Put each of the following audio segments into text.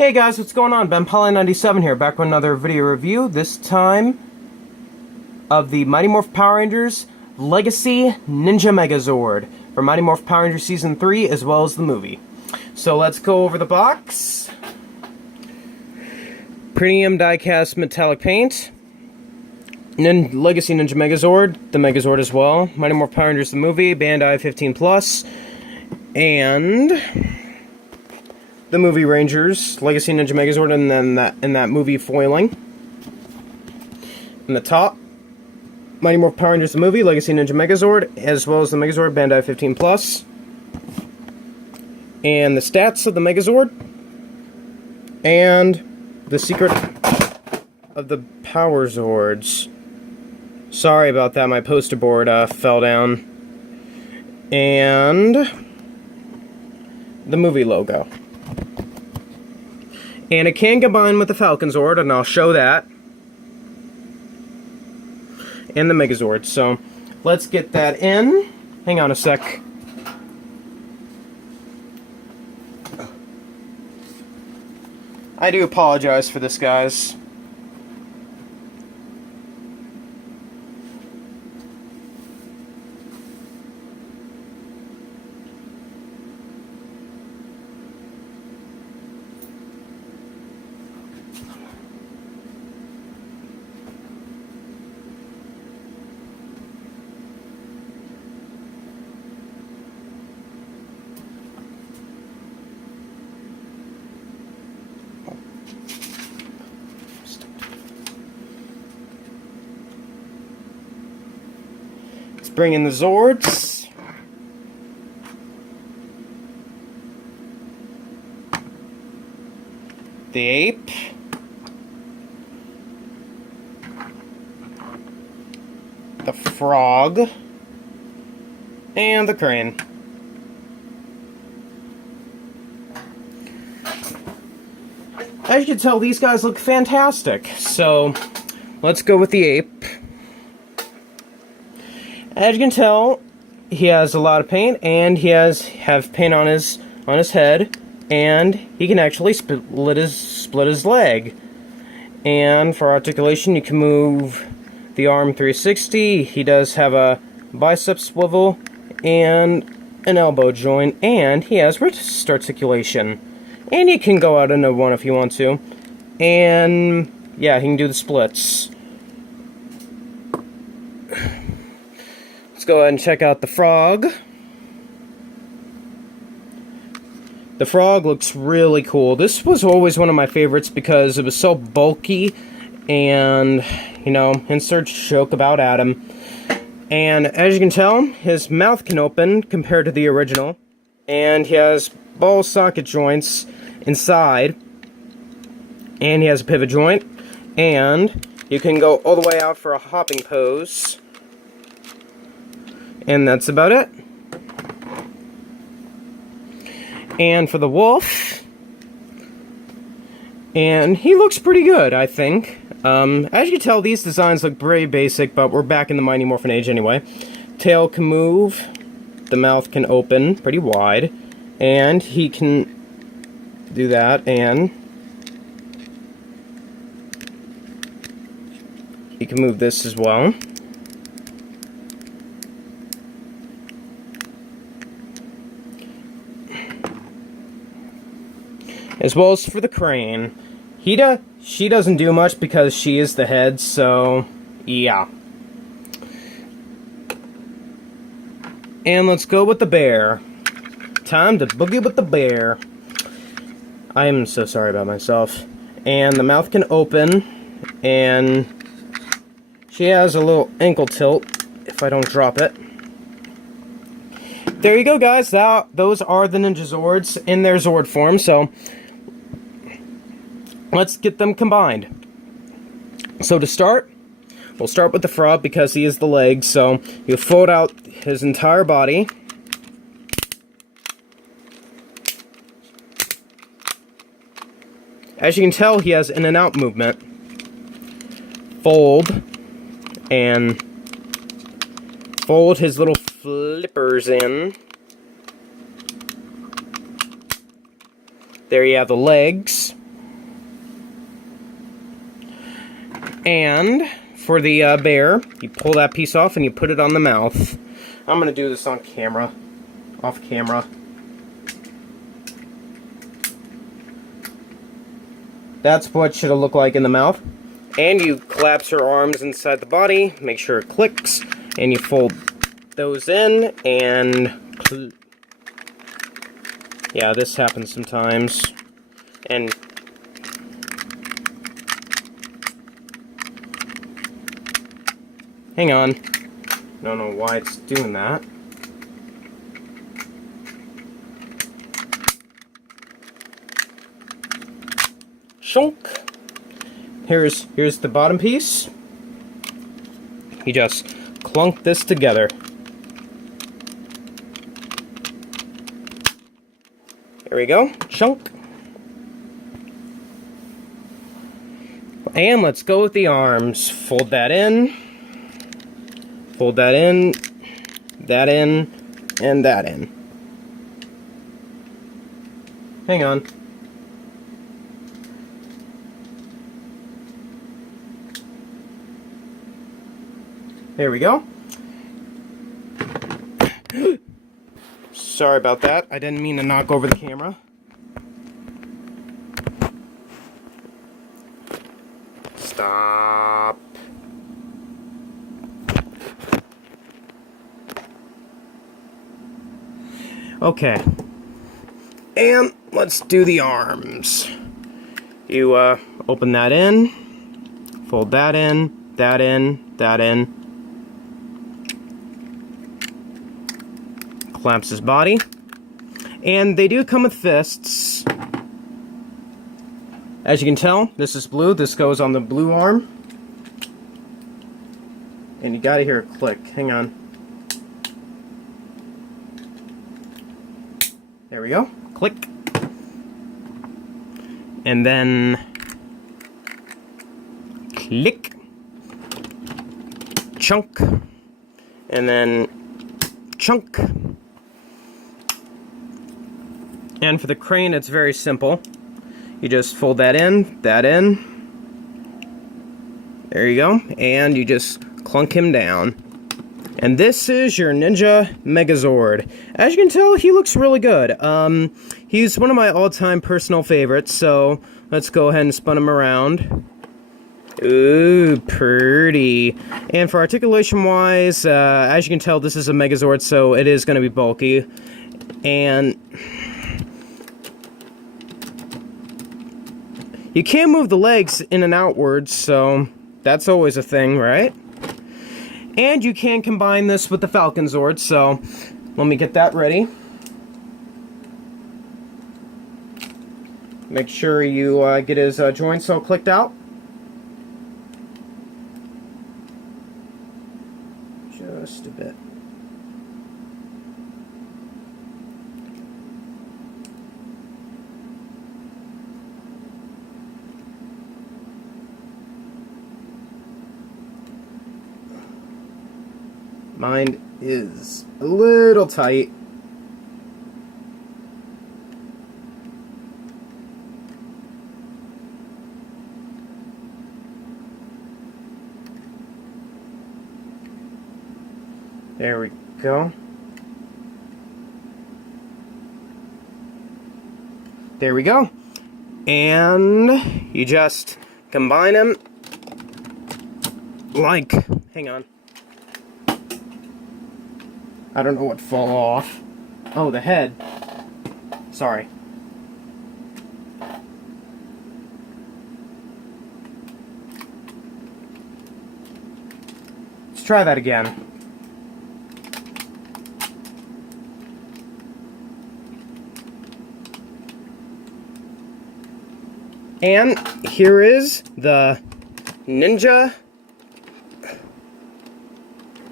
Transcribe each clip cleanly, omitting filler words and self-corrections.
Hey guys, what's going on? Ben Poly97 here, back with another video review, this time of the Mighty Morphin Power Rangers Legacy Ninja Megazord for Mighty Morphin Power Rangers Season 3 as well as the movie. So let's go over the box. Premium die-cast metallic paint. Legacy Ninja Megazord, the Megazord as well. Mighty Morphin Power Rangers the movie, Bandai 15+. And the movie Rangers, Legacy Ninja Megazord, and then that movie foiling. In the top, Mighty Morphin Power Rangers the movie, Legacy Ninja Megazord, as well as the Megazord, Bandai 15+. And the stats of the Megazord. And the secret of the Power Zords. Sorry about that, my poster board fell down. And the movie logo. And it can combine with the Falcon Zord, and I'll show that. And the Megazord. So, let's get that in. Hang on a sec. I do apologize for this, guys. Bring in the Zords. The Ape. The Frog. And the Crane. As you can tell, these guys look fantastic. So, let's go with the Ape. As you can tell, he has a lot of paint, and he have paint on his head, and he can actually split his leg. And for articulation, you can move the arm 360. He does have a bicep swivel and an elbow joint, and he has wrist articulation. And you can go out into one if you want to. And yeah, he can do the splits. Let's go ahead and check out the Frog. The Frog looks really cool. This was always one of my favorites because it was so bulky and, you know, insert joke about Adam. And as you can tell, his mouth can open compared to the original. And he has ball socket joints inside. And he has a pivot joint. And you can go all the way out for a hopping pose. And that's about it. And for the Wolf, and he looks pretty good, I think. As you can tell, these designs look very basic, but we're back in the Mighty Morphin age anyway. Tail can move, the mouth can open pretty wide, and he can do that, and he can move this as well. As well as for the Crane. She doesn't do much because she is the head, so yeah. And let's go with the Bear. Time to boogie with the Bear. I am so sorry about myself. And the mouth can open, and she has a little ankle tilt if I don't drop it. There you go, guys. Those are the Ninja Zords in their Zord form, so let's get them combined. So to start, we'll start with the Frog because he is the leg, so you fold out his entire body. As you can tell, he has in and out movement. Fold, and fold his little flippers in. There you have the legs. And for the bear, you pull that piece off and you put it on the mouth. I'm going to do this on camera, off camera. That's what should look like in the mouth. And you collapse your arms inside the body, make sure it clicks, and you fold those in, and yeah, this happens sometimes. And hang on. I don't know why it's doing that. Shunk. Here's the bottom piece. You just clunk this together. There we go. Chunk. And let's go with the arms. Fold that in. Fold that in. That in. And that in. Hang on. There we go. Sorry about that. I didn't mean to knock over the camera. Stop. Okay. And let's do the arms. You open that in, fold that in, that in, that in. Clamps his body. And they do come with fists. As you can tell, this is blue. This goes on the blue arm. And you gotta hear it click. Hang on. There we go. Click. And then click. Chunk. And then chunk. And for the crane, it's very simple. You just fold that in, that in. There you go. And you just clunk him down. And this is your Ninja Megazord. As you can tell, he looks really good. He's one of my all-time personal favorites, so let's go ahead and spin him around. Ooh, pretty. And for articulation-wise, as you can tell, this is a Megazord, so it is going to be bulky. And you can move the legs in and outwards, so that's always a thing, right? And you can combine this with the Falcon Zord, so let me get that ready. Make sure you get his joints all clicked out. Just a bit. Mine is a little tight. There we go. There we go. And you just combine them like, hang on. I don't know what fell off. Oh, the head. Sorry. Let's try that again. And here is the Ninja.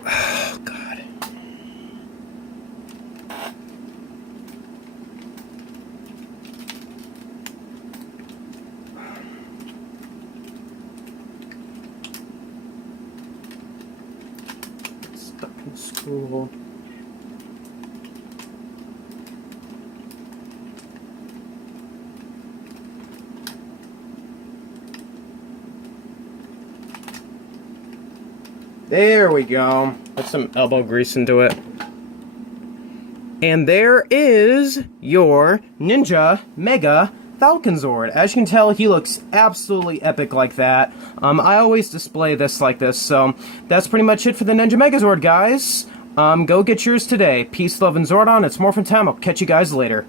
Oh, God. Stuck in school. There we go. Put some elbow grease into it. And there is your Ninja Mega Falcon Zord. As you can tell, he looks absolutely epic like that. I always display this like this, so that's pretty much it for the Ninja Megazord, guys. Go get yours today. Peace, love, and Zordon. It's Morphin' time. I'll catch you guys later.